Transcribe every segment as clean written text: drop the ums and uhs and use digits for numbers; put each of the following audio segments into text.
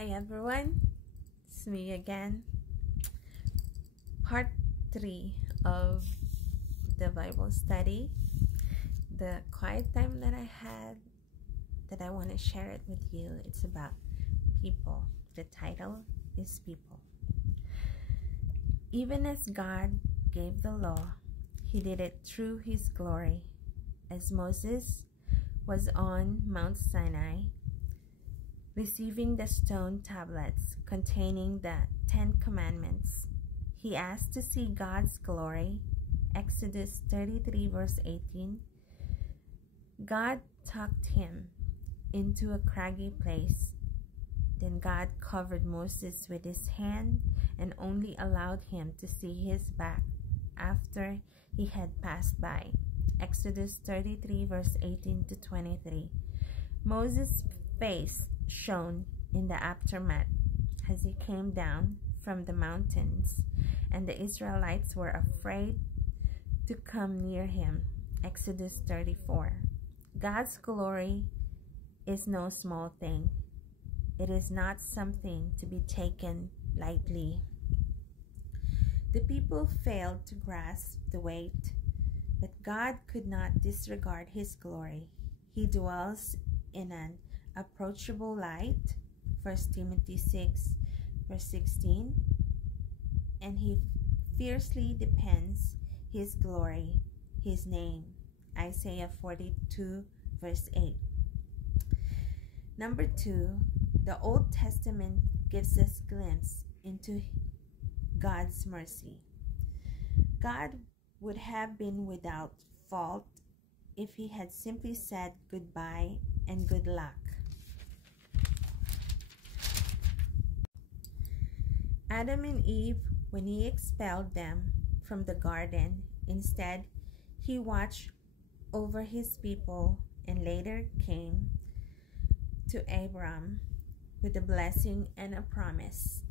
Hi everyone, it's me again. Part 3 of the Bible study. The quiet time that I had, that I want to share it with you, it's about people. The title is People. Even as God gave the law, He did it through His glory. As Moses was on Mount Sinai, receiving the stone tablets containing the 10 Commandments, he asked to see God's glory. Exodus 33 verse 18. God tucked him into a craggy place. Then God covered Moses with his hand and only allowed him to see his back after he had passed by. Exodus 33 verse 18 to 23. Moses' face shone in the aftermath as he came down from the mountains, and the Israelites were afraid to come near him. Exodus 34. God's glory is no small thing. It is not something to be taken lightly. The people failed to grasp the weight, but God could not disregard His glory. He dwells in an approachable light, 1 Timothy 6 verse 16, and He fiercely defends His glory, His name, Isaiah 42 verse 8. Number 2, the Old Testament gives us a glimpse into God's mercy. God would have been without fault if He had simply said goodbye and good luck. Adam and Eve, when He expelled them from the garden, instead He watched over His people and later came to Abram with a blessing and a promise.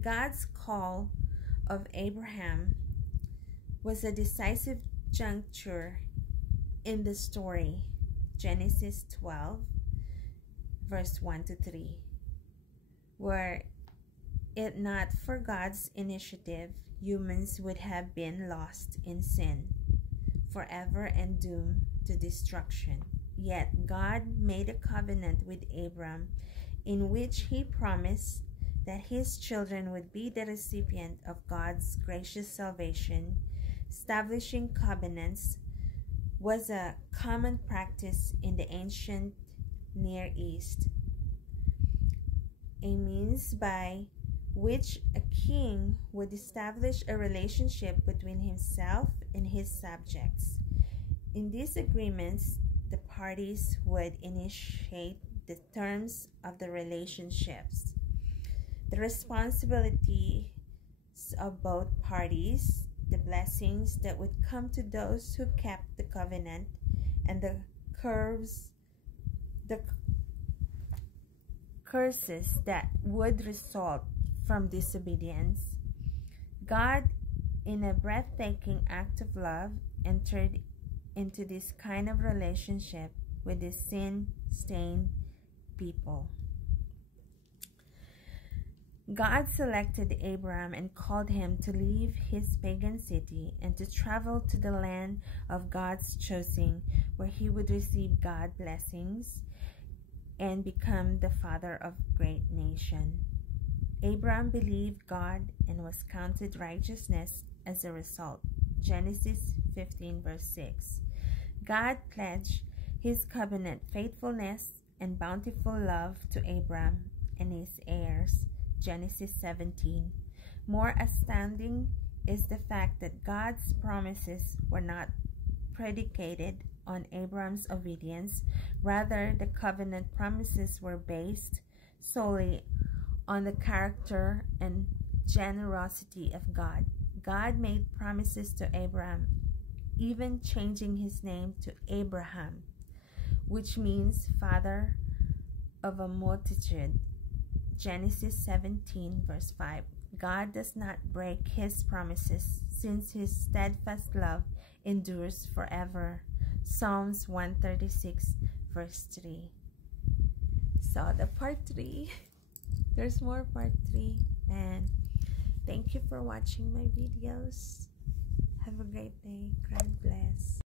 God's call of Abraham was a decisive juncture in the story. Genesis 12 verse 1 to 3. Were it not for God's initiative, humans would have been lost in sin, forever and doomed to destruction. Yet God made a covenant with Abram in which He promised that his children would be the recipient of God's gracious salvation. Establishing covenants was a common practice in the ancient Near East, a means by which a king would establish a relationship between himself and his subjects. In these agreements, the parties would initiate the terms of the relationships, the responsibilities of both parties, the blessings that would come to those who kept the covenant, and the curses that would result from disobedience. God, in a breathtaking act of love, entered into this kind of relationship with this sin-stained people. God selected Abram and called him to leave his pagan city and to travel to the land of God's choosing, where he would receive God's blessings and become the father of a great nation. Abram believed God and was counted righteousness as a result. Genesis 15 verse 6. God pledged His covenant faithfulness and bountiful love to Abram and his heirs. Genesis 17. More astounding is the fact that God's promises were not predicated on Abram's obedience. Rather, the covenant promises were based solely on the character and generosity of God. God made promises to Abram, even changing his name to Abraham, which means father of a multitude. Genesis 17 verse 5. God does not break His promises, since His steadfast love endures forever. Psalms 136 verse 3. So the part 3 There's more part 3, and thank you for watching my videos. Have a great day. God bless.